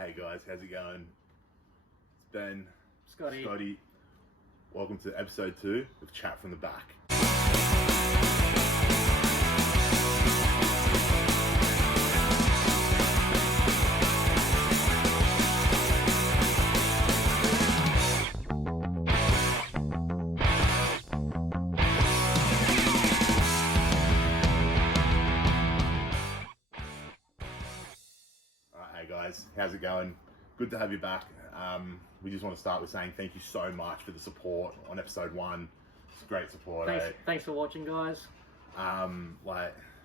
Hey guys, how's it going? It's Ben, Scotty. Welcome to episode 2 of Chat from the Back. Hey guys, how's it going? Good to have you back. We just want to start with saying thank you so much for the support on episode 1. It's great support. Thanks for watching, guys. The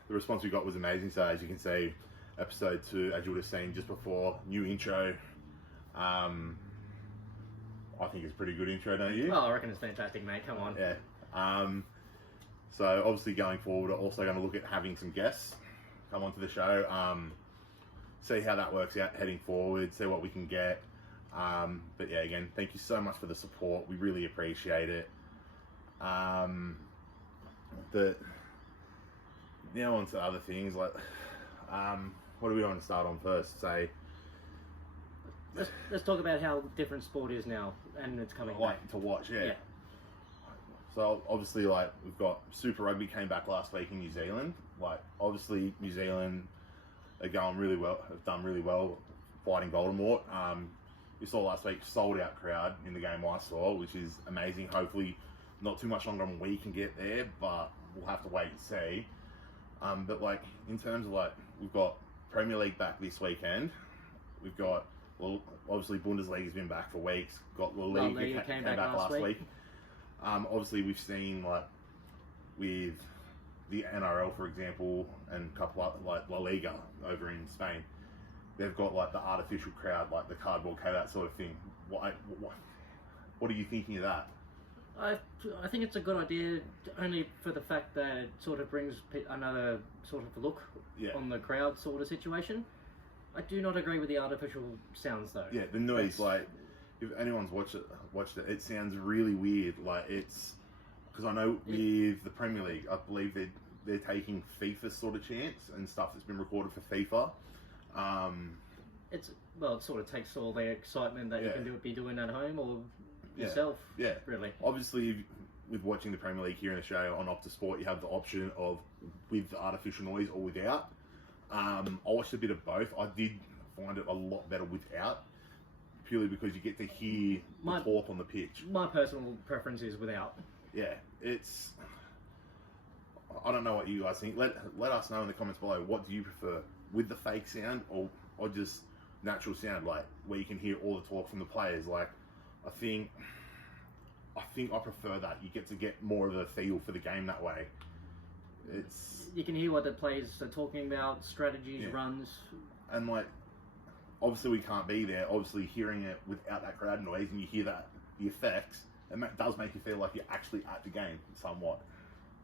response we got was amazing. So as you can see, episode 2, as you would have seen just before, new intro. I think it's a pretty good intro, don't you? Oh, I reckon it's fantastic, mate. Come on. Yeah. So obviously going forward, we're also going to look at having some guests come onto the show. See how that works out heading forward, see what we can get. But yeah, again, thank you so much for the support. We really appreciate it. Now on to other things, what do we want to start on first? Say, let's talk about how different sport is now, and it's coming back. To watch, yeah. So obviously, we've got Super Rugby came back last week in New Zealand. Obviously, New Zealand are going really well, have done really well fighting Voldemort. You saw last week, sold out crowd in the game I saw, which is amazing. Hopefully not too much longer than we can get there, but we'll have to wait and see. But in terms of we've got Premier League back this weekend. We've got, obviously Bundesliga's been back for weeks. Got La Liga came back last week. Obviously we've seen with the NRL, for example, and a couple of La Liga over in Spain, they've got the artificial crowd, the cardboard cutout sort of thing. What are you thinking of that? I think it's a good idea, only for the fact that it sort of brings another sort of look on the crowd sort of situation. I do not agree with the artificial sounds though. Yeah, the noise, if anyone's watched it, it sounds really weird. It's because I know with the Premier League, I believe they're taking FIFA sort of chants and stuff that's been recorded for FIFA. It sort of takes all the excitement that you can be doing at home or yourself. Yeah, really. Obviously, with watching the Premier League here in Australia on Optus Sport, you have the option of with artificial noise or without. I watched a bit of both. I did find it a lot better without, purely because you get to hear the talk on the pitch. My personal preference is without. Yeah, I don't know what you guys think. Let us know in the comments below. What do you prefer, with the fake sound or just natural sound, where you can hear all the talk from the players? I think I prefer that. You get more of a feel for the game that way. You can hear what the players are talking about, strategies, runs, and obviously we can't be there. Obviously, hearing it without that crowd noise, and you hear the effects, and that does make you feel like you're actually at the game somewhat.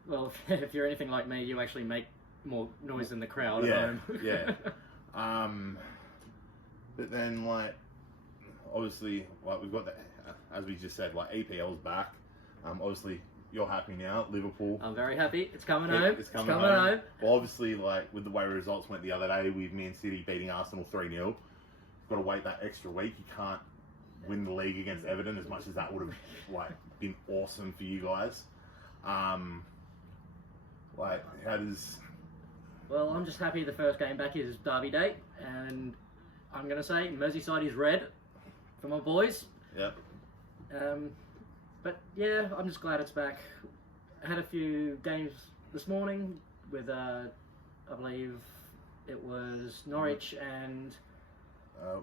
Well, if you're anything like me, you actually make more noise than the crowd at home. Yeah. But then, obviously, we've got the, as we just said, EPL's back. Obviously, you're happy now, Liverpool. I'm very happy. It's coming home. It's coming home. Well, obviously, with the way results went the other day with Man City beating Arsenal 3-0, you've got to wait that extra week. You can't win the league against Everton, as much as that would have been awesome for you guys. How does... Well, I'm just happy the first game back is Derby Day, and I'm going to say Merseyside is red for my boys. Yep. But yeah, I'm just glad it's back. I had a few games this morning with, I believe it was Norwich and...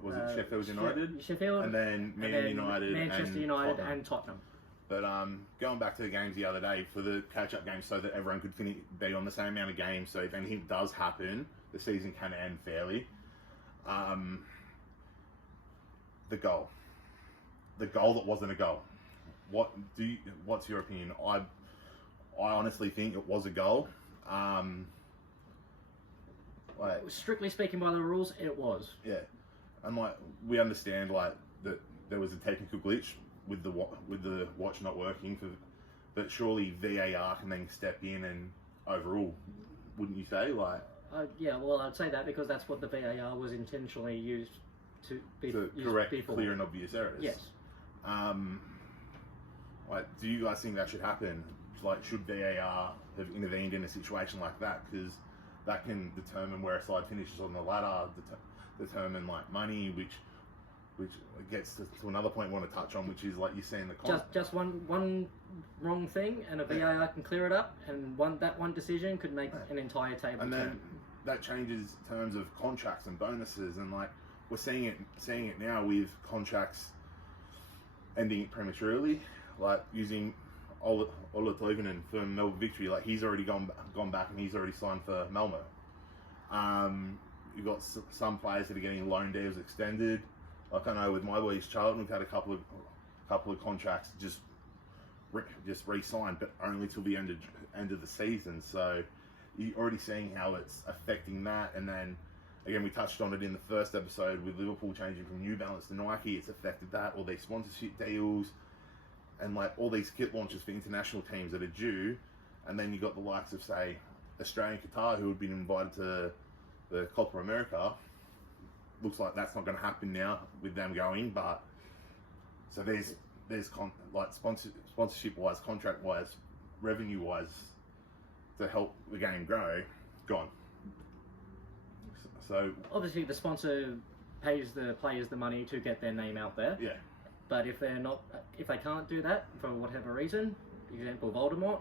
was it Sheffield United? Sheffield. And then Manchester United and Tottenham. But going back to the games the other day, for the catch-up games so that everyone could be on the same amount of games, so if anything does happen, the season can end fairly. The goal that wasn't a goal. What's your opinion? I honestly think it was a goal. Strictly speaking by the rules, it was. Yeah, and we understand that there was a technical glitch with the watch not working, but surely VAR can then step in and overrule, wouldn't you say? Yeah, well, I'd say that because that's what the VAR was intentionally used to correct clear and obvious errors. Yes. Like, do you guys think that should happen? Like, should VAR have intervened in a situation like that? Because that can determine where a side finishes on the ladder, determine like money, which gets to another point I want to touch on, which is like you're saying the just one wrong thing, and a VAR can clear it up, and that one decision could make an entire table. And then that changes terms of contracts and bonuses, and like we're seeing it now with contracts ending prematurely, like using Ola Toivonen for Melbourne Victory. Like he's already gone back and he's already signed for Malmo. You've got some players that are getting loan deals extended. Like I know with my boys Charlton, we've had a couple of contracts just re-signed, but only till the end of the season. So you're already seeing how it's affecting that. And then again, we touched on it in the first episode with Liverpool changing from New Balance to Nike. It's affected that, all these sponsorship deals, and like all these kit launches for international teams that are due. And then you got the likes of say Australia and Qatar, who have been invited to the Copa America. Looks like that's not going to happen now with them going, but so there's like sponsorship wise, contract wise, revenue wise, to help the game grow, gone. So obviously the sponsor pays the players the money to get their name out there. Yeah. But if they can't do that for whatever reason, example Voldemort,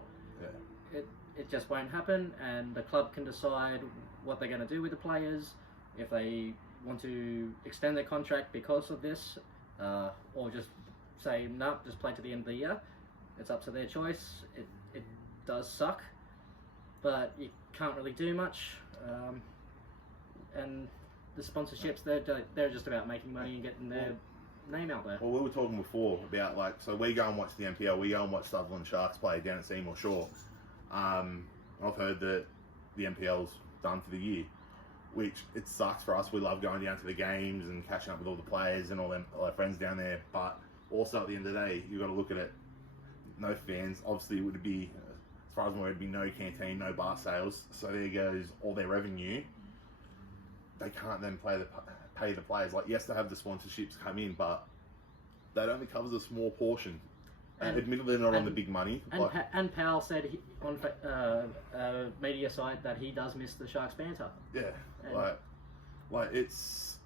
it just won't happen, and the club can decide what they're going to do with the players, if they want to extend their contract because of this, or just say no, just play to the end of the year. It's up to their choice. It does suck, but you can't really do much. And the sponsorships, they're just about making money and getting their name out there. Well, we were talking before about like, so we go and watch the NPL, we go and watch Sutherland Sharks play down at Seymour Shore. I've heard that the NPL's done for the year, which it sucks for us. We love going down to the games and catching up with all the players and all our friends down there. But also at the end of the day, you've got to look at it. No fans. Obviously, it would be, as far as I'm aware, it'd be no canteen, no bar sales. So there goes all their revenue. They can't then pay the players. Like, yes, they have the sponsorships come in, but that only covers a small portion. And admittedly, not on the big money. And Powell said on media site that he does miss the Sharks banter. Yeah, like it's,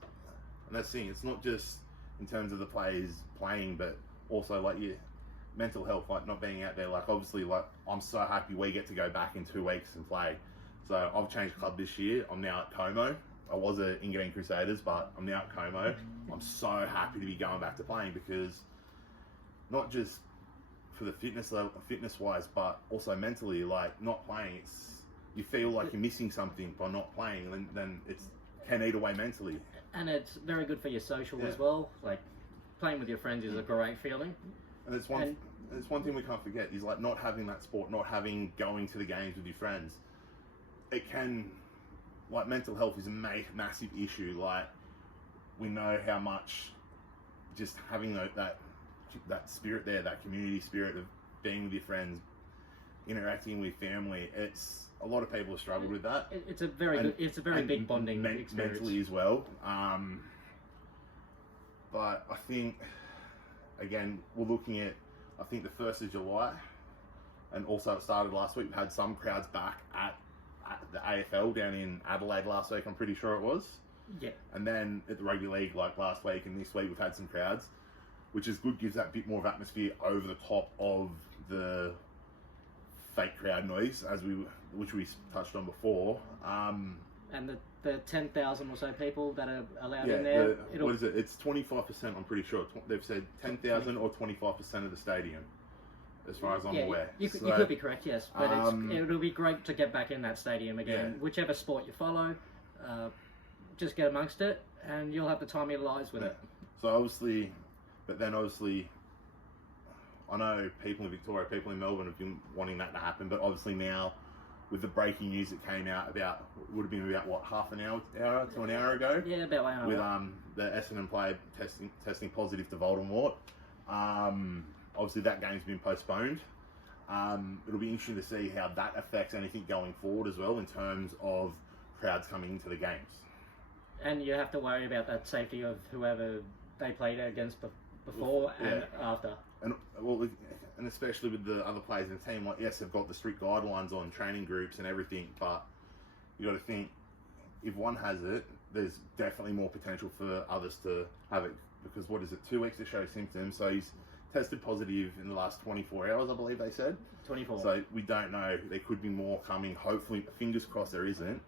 and that's the thing. It's not just in terms of the players playing, but also like your mental health, like not being out there. Like obviously, like I'm so happy we get to go back in 2 weeks and play. So I've changed club this year. I'm now at Como. I was at Ingadine Crusaders, but I'm now at Como. I'm so happy to be going back to playing because not just for the fitness wise, but also mentally, like not playing, you feel like you're missing something by not playing, and then it can eat away mentally. And it's very good for your social as well. Like playing with your friends is a great feeling. And it's one thing we can't forget is like not having that sport, not having going to the games with your friends. It can, like mental health is a massive issue. Like we know how much just having that spirit there, that community spirit of being with your friends, interacting with family. It's a lot of people have struggled with that. It's a very big bonding experience mentally as well. But I think again we're looking at the 1st of July, and also it started last week. We've had some crowds back at the AFL down in Adelaide last week. I'm pretty sure it was. Yeah. And then at the Rugby League like last week, and this week we've had some crowds, which is good, gives that bit more of atmosphere over the top of the fake crowd noise, which we touched on before. And the 10,000 or so people that are allowed in there. What is it? It's 25%, I'm pretty sure. They've said 10,000 or 25% of the stadium, as far as I'm aware. You could be correct, yes. But it'll be great to get back in that stadium again. Yeah. Whichever sport you follow, just get amongst it, and you'll have the time of your lives with it. So obviously, I know people in Victoria, people in Melbourne have been wanting that to happen, but obviously now, with the breaking news that came out would have been about what, half an hour to an hour ago? Yeah, about an hour. With the Essendon player testing positive to Voldemort. Obviously that game's been postponed. It'll be interesting to see how that affects anything going forward as well in terms of crowds coming into the games. And you have to worry about that safety of whoever they played against before and after. And and especially with the other players in the team, like yes, they've got the strict guidelines on training groups and everything, but you got to think if one has it, there's definitely more potential for others to have it. Because what is it, 2 weeks to show symptoms? So he's tested positive in the last 24 hours, I believe they said. 24. So we don't know. There could be more coming. Hopefully, fingers crossed there isn't.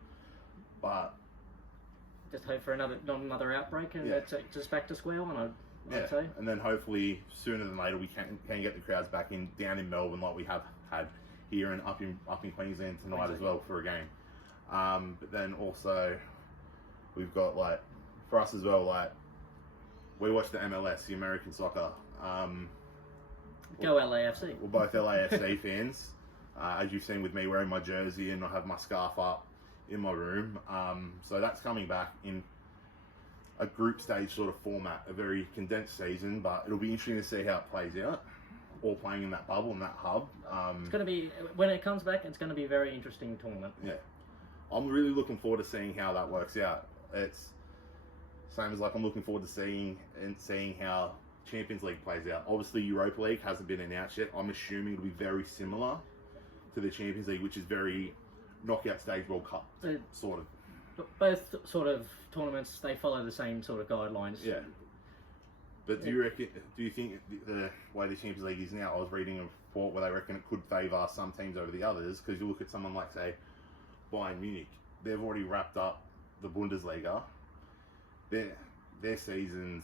But just hope for not another outbreak, and it's just back to square one. I'd say. And then hopefully sooner than later we can get the crowds back down in Melbourne like we have had here and up in Queensland tonight as well for a game. But then also we've got like for us as well, like we watch the MLS, the American soccer. Go LAFC. We're both LAFC fans. As you've seen with me wearing my jersey, and I have my scarf up in my room. So that's coming back in a group stage sort of format, a very condensed season, but it'll be interesting to see how it plays out, all playing in that bubble, in that hub. It's going to be, when it comes back, it's going to be a very interesting tournament. Yeah. I'm really looking forward to seeing how that works out. It's same as like I'm looking forward to seeing how Champions League plays out. Obviously Europa League hasn't been announced yet. I'm assuming it'll be very similar to the Champions League, which is very knockout stage World Cup sort of. Both sort of tournaments, they follow the same sort of guidelines. Yeah. But do you think the way the Champions League is now, I was reading a report where they reckon it could favour some teams over the others, because you look at someone like, say, Bayern Munich, they've already wrapped up the Bundesliga. Their season's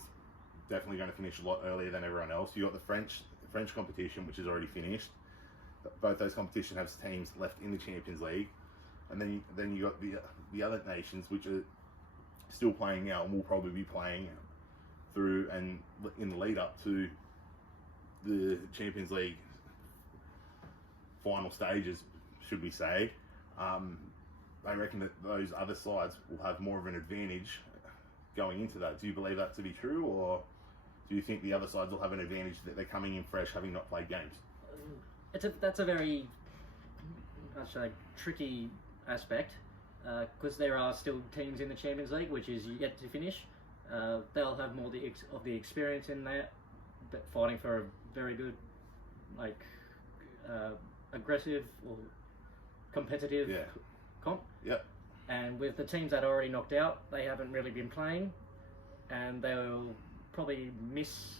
definitely going to finish a lot earlier than everyone else. You got the French competition, which is already finished. Both those competitions have teams left in the Champions League. And then you got the other nations which are still playing out and will probably be playing through and in the lead up to the Champions League final stages, should we say. I reckon that those other sides will have more of an advantage going into that. Do you believe that to be true, or do you think the other sides will have an advantage that they're coming in fresh, having not played games? That's a very tricky aspect, because there are still teams in the Champions League which is yet to finish. They'll have more of the experience in that, but fighting for a very good, aggressive or competitive comp. Yep. And with the teams that are already knocked out, they haven't really been playing, and they'll probably miss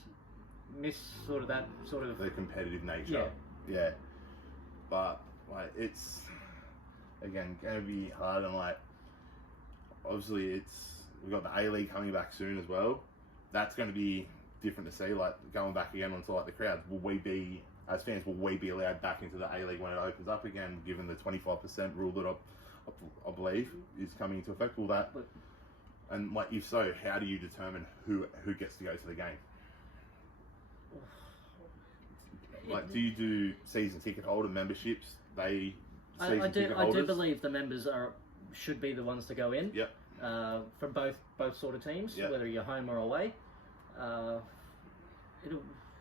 sort of that sort of the competitive nature. Yeah. But it's again going to be hard, and obviously we've got the A-League coming back soon as well. That's going to be different to see, going back again onto the crowds. Will we be, as fans, allowed back into the A-League when it opens up again, given the 25% rule that I believe is coming into effect? Will that, and if so, how do you determine who gets to go to the game? Do you do season ticket holder memberships? I do believe the members should be the ones to go in. Yep. From both sort of teams, whether you're home or away.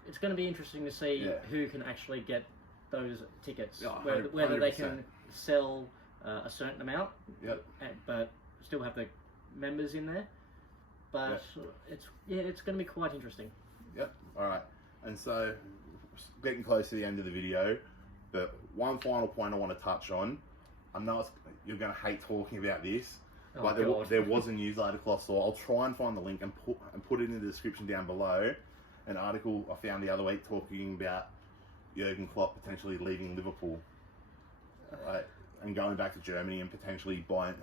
It's going to be interesting to see who can actually get those tickets, whether they can sell a certain amount, but still have the members in there. But it's going to be quite interesting. Yep. All right. And so, getting close to the end of the video, but one final point I want to touch on. I know you're going to hate talking about this, but there was a news article I saw. I'll try and find the link and put it in the description down below. An article I found the other week talking about Jurgen Klopp potentially leaving Liverpool, and going back to Germany and potentially Bayern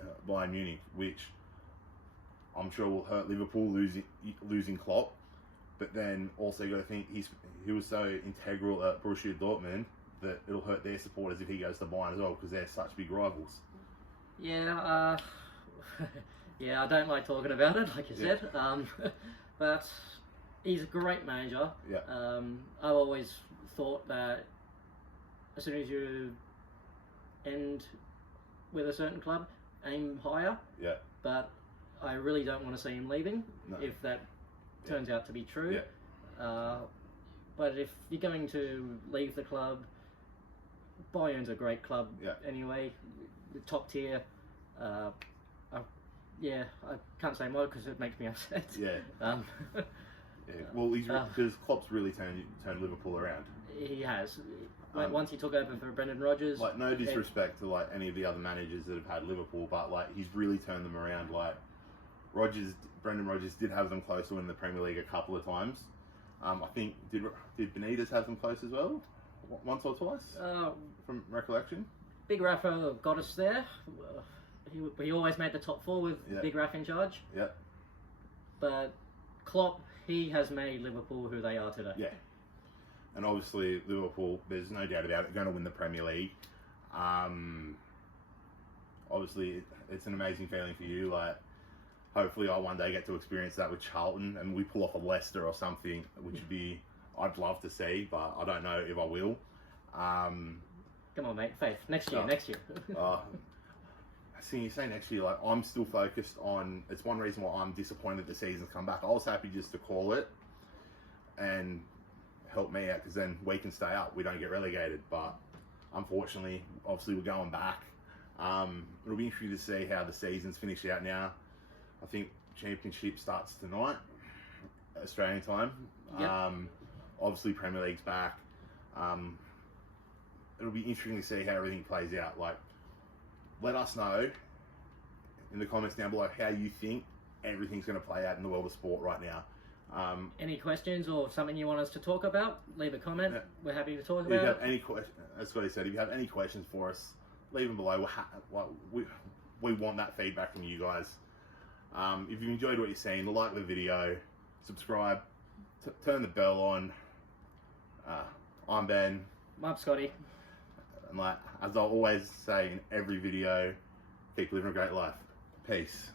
Munich, which I'm sure will hurt Liverpool losing Klopp. But then also you got to think he was so integral at Borussia Dortmund that it'll hurt their supporters if he goes to Bayern as well, because they're such big rivals. Yeah, I don't like talking about it, like you said. But he's a great manager. Yeah. I've always thought that as soon as you end with a certain club, aim higher. Yeah. But I really don't want to see him leaving if that turns out to be true. Yeah. But if you're going to leave the club, Bayern's a great club anyway, the top tier. Yeah, I can't say more because it makes me upset. Yeah. Yeah. Well, because Klopp's really turned Liverpool around. He has. Once he took over for Brendan Rodgers. Like, no disrespect to like any of the other managers that have had Liverpool, but like he's really turned them around. Like Brendan Rodgers did have them close to win the Premier League a couple of times. I think did Benitez have them close as well, once or twice, from recollection. Big Rafa got us there. He always made the top four with Big Rafa in charge. Yeah. But Klopp, he has made Liverpool who they are today. Yeah. And obviously Liverpool, there's no doubt about it, going to win the Premier League. Obviously, it's an amazing feeling for you. Like, hopefully I'll one day get to experience that with Charlton and we pull off a Leicester or something, which would be, I'd love to see, but I don't know if I will. Come on, mate. Faith. Next year. Seeing you say next year, like, I'm still focused on, it's one reason why I'm disappointed the season's come back. I was happy just to call it and help me out, because then we can stay up, we don't get relegated. But unfortunately, obviously we're going back. It'll be interesting to see how the season's finished out now. I think Championship starts tonight, Australian time. Yep. Obviously Premier League's back. It'll be interesting to see how everything plays out. Like, let us know in the comments down below how you think everything's going to play out in the world of sport right now. Any questions or something you want us to talk about, leave a comment. Yeah. We're happy to talk about it. If you have any questions, as Scotty said, if you have any questions for us, leave them below. We want that feedback from you guys. If you enjoyed what you're seeing, like the video, subscribe, turn the bell on. I'm Ben. I'm Scotty. And like, as I always say in every video, keep living a great life. Peace.